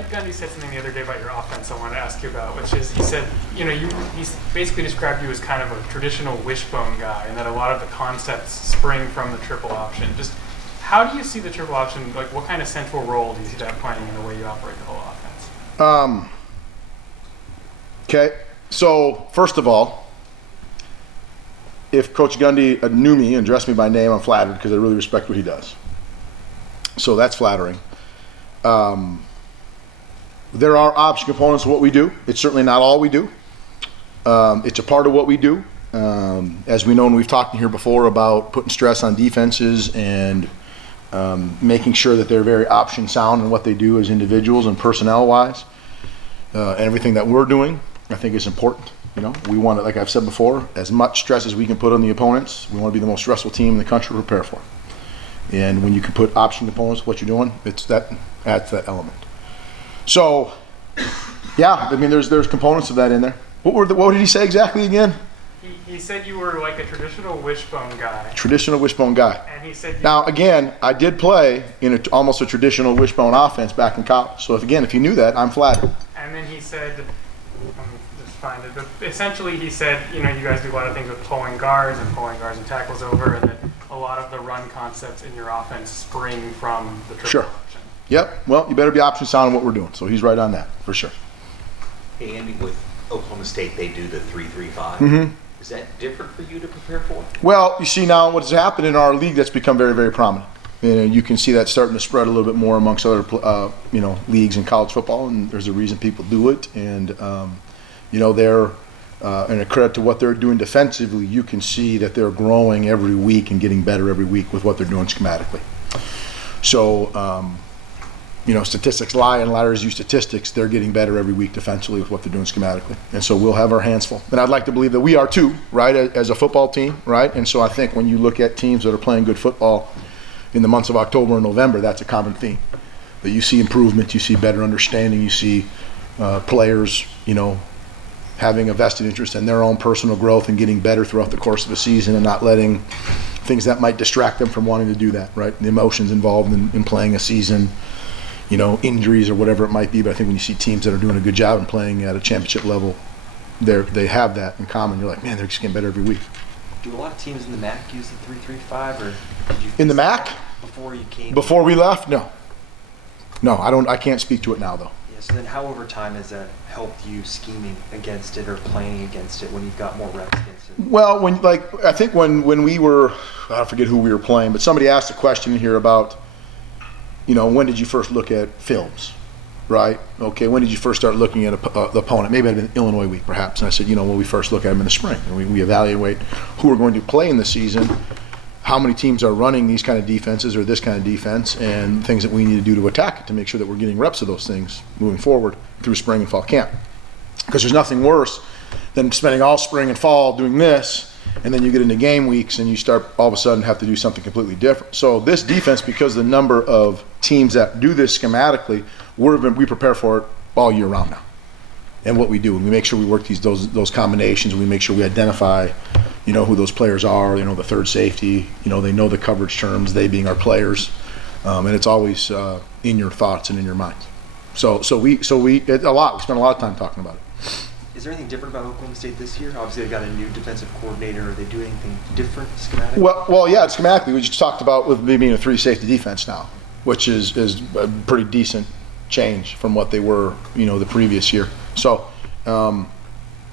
Mike Gundy said something the other day about your offense I wanted to ask you about, which is he said, he basically described you as kind of a traditional wishbone guy, and that a lot of the concepts spring from the triple option. Just how do you see the triple option? Like, what kind of central role do you see that playing in the way you operate the whole offense? Okay, so first of all, if Coach Gundy knew me and addressed me by name, I'm flattered because I really respect what he does. So that's flattering. There are option components of what we do. It's certainly not all we do. It's a part of what we do. As we know, and we've talked here before about putting stress on defenses and making sure that they're very option sound in what they do as individuals and personnel-wise. And everything that we're doing, I think, is important. We want to, like I've said before, as much stress as we can put on the opponents. We want to be the most stressful team in the country to prepare for. And when you can put option components, what you're doing, that adds that element. So, yeah, I mean, there's components of that in there. What did he say exactly again? He said you were like a traditional wishbone guy. Traditional wishbone guy. And he said. Now, again, I did play in almost a traditional wishbone offense back in college. So, if you knew that, I'm flattered. And then he said. Find it. But essentially, he said, you guys do a lot of things with pulling guards and tackles over, and that a lot of the run concepts in your offense spring from the triple option. Yep. Well, you better be option sound in what we're doing. So he's right on that for sure. Hey, Andy, with Oklahoma State, they do the 3-3-5. Mm-hmm. Is that different for you to prepare for? Well, you see now what's happened in our league that's become very, very prominent. And you can see that starting to spread a little bit more amongst other, leagues in college football, and there's a reason people do it. And they're, and a credit to what they're doing defensively, you can see that they're growing every week and getting better every week with what they're doing schematically. So, statistics lie and liars use statistics. They're getting better every week defensively with what they're doing schematically. And so we'll have our hands full. And I'd like to believe that we are too, right, as a football team, right? And so I think when you look at teams that are playing good football in the months of October and November, that's a common theme. That you see improvement, you see better understanding, you see players, having a vested interest in their own personal growth and getting better throughout the course of a season and not letting things that might distract them from wanting to do that, right? The emotions involved in playing a season, injuries or whatever it might be. But I think when you see teams that are doing a good job and playing at a championship level, they have that in common. You're like, man, they're just getting better every week. Do a lot of teams in the MAC use the 3-3-5, or did you in the MAC? Before you came? Before we left? No, I don't. I can't speak to it now, though. So then how over time has that helped you scheming against it or playing against it when you've got more reps against it? Well, I think when we were, I forget who we were playing, but somebody asked a question here about, when did you first look at films, right? Okay, when did you first start looking at the opponent? Maybe it had been Illinois week, perhaps. And I said, we first look at them in the spring. And we evaluate who we're going to play in the season, how many teams are running these kind of defenses or this kind of defense, and things that we need to do to attack it to make sure that we're getting reps of those things moving forward through spring and fall camp. Because there's nothing worse than spending all spring and fall doing this, and then you get into game weeks and you start all of a sudden have to do something completely different. So this defense, because the number of teams that do this schematically, we prepare for it all year round now. And what we do, we make sure we work those combinations, and we make sure we identify who those players are, the third safety, they know the coverage terms, they being our players, and it's always in your thoughts and in your minds. So we spend a lot of time talking about it. Is there anything different about Oklahoma State this year? Obviously, they got a new defensive coordinator. Are they doing anything different schematically? Well, yeah, schematically, we just talked about with being a 3-safety defense now, which is a pretty decent change from what they were, the previous year. So, and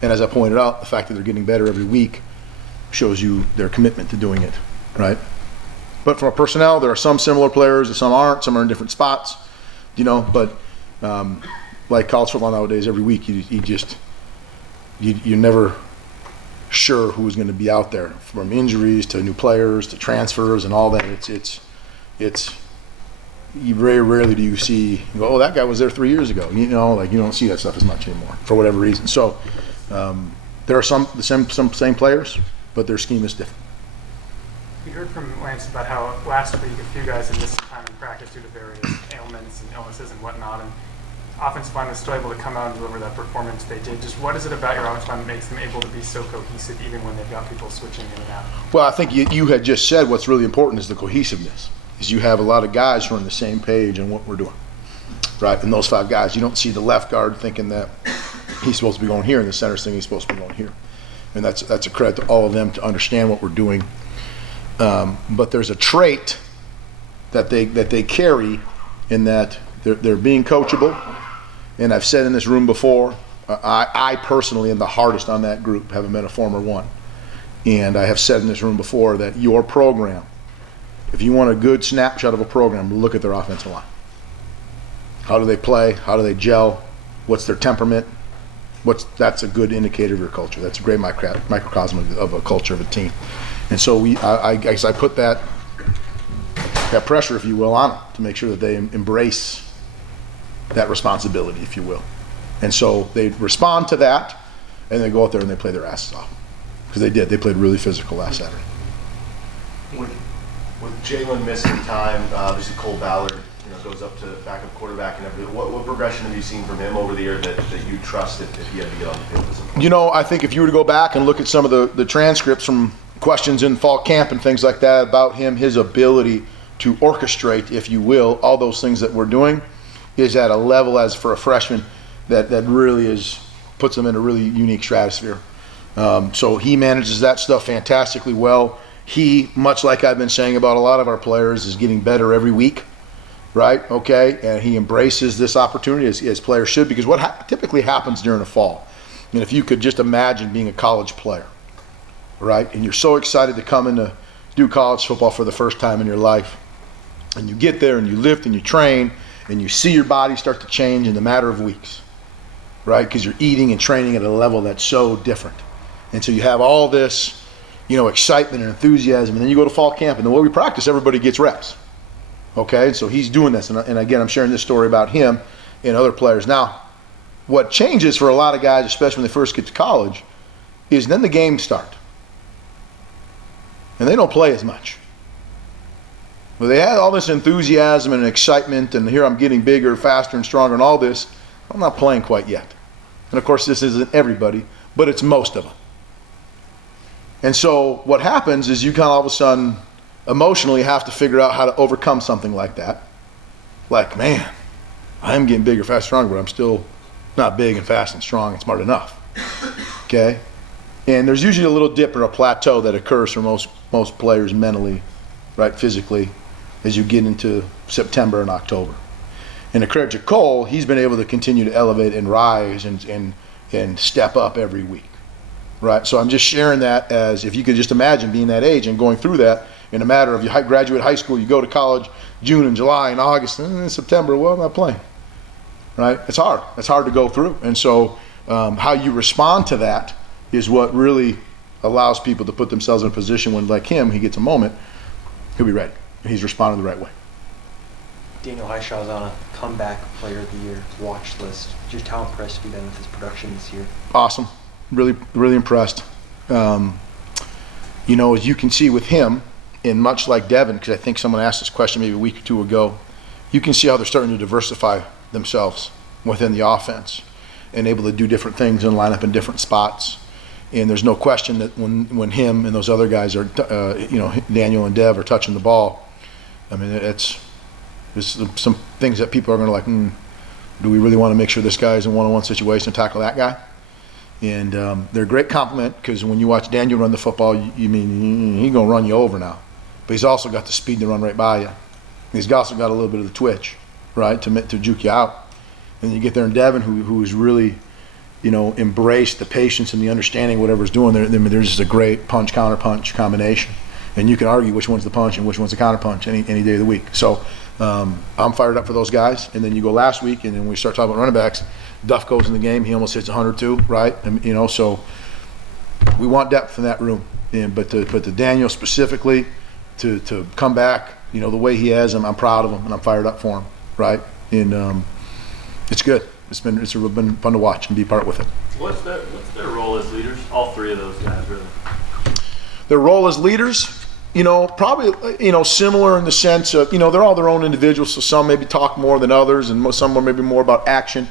as I pointed out, the fact that they're getting better every week shows you their commitment to doing it, right? But from a personnel, there are some similar players, and some aren't. Some are in different spots, But like college football nowadays, every week you're never sure who's going to be out there, from injuries to new players to transfers and all that. It's very rarely do you see, oh, that guy was there 3 years ago. You don't see that stuff as much anymore for whatever reason. So there are some same players, but their scheme is different. We heard from Lance about how last week a few guys had missed some time in practice due to various ailments and illnesses and whatnot, and offensive line was still able to come out and deliver that performance they did. Just what is it about your offensive line that makes them able to be so cohesive even when they've got people switching in and out? Well, I think you had just said what's really important is the cohesiveness. Is you have a lot of guys who are on the same page on what we're doing. right? And those 5 guys, you don't see the left guard thinking that he's supposed to be going here, and the center's thinking he's supposed to be going here. And that's a credit to all of them to understand what we're doing. But there's a trait that they carry in that they're being coachable. And I've said in this room before, I personally am the hardest on that group, having been a former one. And I have said in this room before that your program, if you want a good snapshot of a program, look at their offensive line. How do they play? How do they gel? What's their temperament? That's a good indicator of your culture. That's a great microcosm of a culture of a team. And so I guess I put that pressure, if you will, on them to make sure that they embrace that responsibility, if you will. And so they respond to that, and they go out there and they play their asses off. Because they did. They played really physical last Saturday. With Jalen missing time, obviously Cole Ballard, goes up to backup quarterback and everything. What progression have you seen from him over the year that you trust if he had to get on the field at some point? I think if you were to go back and look at some of the transcripts from questions in fall camp and things like that about him, his ability to orchestrate, if you will, all those things that we're doing is at a level as for a freshman that really puts him in a really unique stratosphere. So he manages that stuff fantastically well. He, much like I've been saying about a lot of our players, is getting better every week. Right, okay, and he embraces this opportunity as players should, because what typically happens during the fall, and if you could just imagine being a college player, right, and you're so excited to come in to do college football for the first time in your life, and you get there and you lift and you train and you see your body start to change in a matter of weeks, right, because you're eating and training at a level that's so different. And so you have all this, excitement and enthusiasm, and then you go to fall camp, and the way we practice, everybody gets reps. Okay, so he's doing this, and again, I'm sharing this story about him and other players. Now, what changes for a lot of guys, especially when they first get to college, is then the games start. And they don't play as much. Well, they had all this enthusiasm and excitement, and here I'm getting bigger, faster, and stronger, and all this. I'm not playing quite yet. And of course, this isn't everybody, but it's most of them. And so what happens is you kind of all of a sudden emotionally have to figure out how to overcome something like that. Like, man, I am getting bigger, faster, stronger, but I'm still not big and fast and strong and smart enough. Okay? And there's usually a little dip or a plateau that occurs for most players mentally, right, physically, as you get into September and October. And the credit to Cole, he's been able to continue to elevate and rise and step up every week. Right? So I'm just sharing that as if you could just imagine being that age and going through that in a matter of you graduate high school, you go to college, June and July and August, and September, well, I'm not playing. Right? It's hard. It's hard to go through. And so how you respond to that is what really allows people to put themselves in a position when, like him, he gets a moment, he'll be ready. He's responding the right way. Daniel Highshaw's on a comeback player of the year watch list. Just how impressed have you been with his production this year? Awesome. Really, really impressed. As you can see with him, and much like Devin, because I think someone asked this question maybe a week or two ago, you can see how they're starting to diversify themselves within the offense and able to do different things and line up in different spots. And there's no question that when him and those other guys are, Daniel and Dev are touching the ball, I mean, there's some things that people are going to like, do we really want to make sure this guy's in one-on-one situation and tackle that guy? And they're a great compliment, because when you watch Daniel run the football, you mean he's going to run you over now. But he's also got the speed to run right by you. He's also got a little bit of the twitch, right, to juke you out. And then you get there and Devin, who has really, embraced the patience and the understanding of whatever's doing. There's just a great punch-counter-punch combination. And you can argue which one's the punch and which one's the counter-punch any day of the week. So I'm fired up for those guys. And then you go last week, and then we start talking about running backs. Duff goes in the game. He almost hits 102, right? And, so we want depth in that room. But to Daniel specifically, to come back, the way he has, I'm proud of him, and I'm fired up for him, right? And it's good. It's been fun to watch and be part with it. What's their role as leaders? All three of those guys, really. Their role as leaders, probably, similar in the sense of, they're all their own individuals, so some maybe talk more than others, and some are maybe more about action.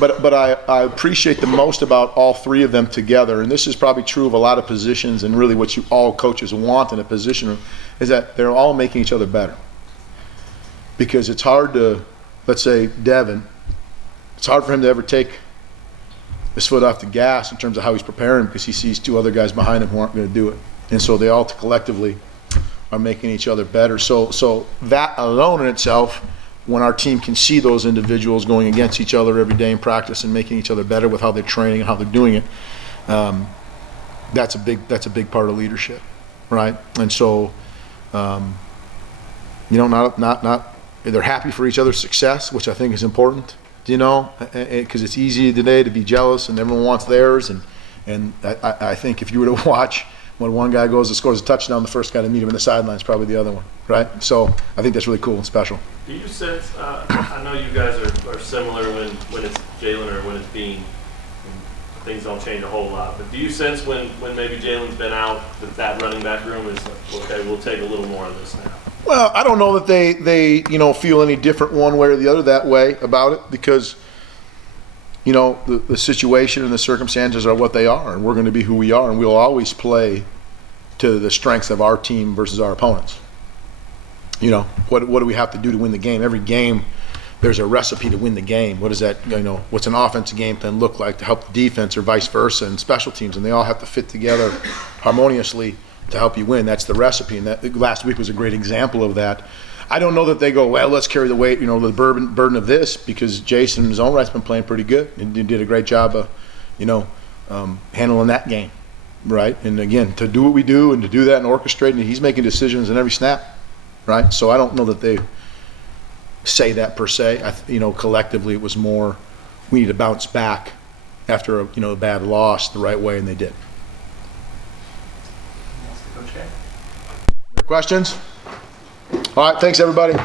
But I appreciate the most about all three of them together, and this is probably true of a lot of positions, and really what you all coaches want in a position is that they're all making each other better. Because it's hard to let's say Devin, it's hard for him to ever take his foot off the gas in terms of how he's preparing because he sees two other guys behind him who aren't going to do it. And so they all collectively are making each other better. So that alone in itself, when our team can see those individuals going against each other every day in practice and making each other better with how they're training and how they're doing it, that's a big part of leadership, right? And so, not they're happy for each other's success, which I think is important, because it's easy today to be jealous and everyone wants theirs. And I think if you were to watch when one guy goes and scores a touchdown, the first guy to meet him in the sideline is probably the other one, right? So I think that's really cool and special. Do you sense, I know you guys are similar when it's Jalen or when it's Bean, and things don't change a whole lot, but do you sense when maybe Jalen's been out that running back room is like, okay, we'll take a little more of this now? Well, I don't know that they feel any different one way or the other that way about it because, the situation and the circumstances are what they are, and we're going to be who we are, and we'll always play to the strengths of our team versus our opponents. What do we have to do to win the game? Every game, there's a recipe to win the game. What is that, what's an offensive game plan look like to help the defense or vice versa and special teams, and they all have to fit together harmoniously to help you win. That's the recipe, and that last week was a great example of that. I don't know that they go, well, let's carry the weight, the burden of this, because Jason in his own right's been playing pretty good and did a great job of, handling that game, right? And again, to do what we do and to do that and orchestrate, and he's making decisions in every snap, right? So I don't know that they say that per se. Collectively it was more, we need to bounce back after a bad loss the right way, and they did. Coach K. Questions? All right, thanks everybody.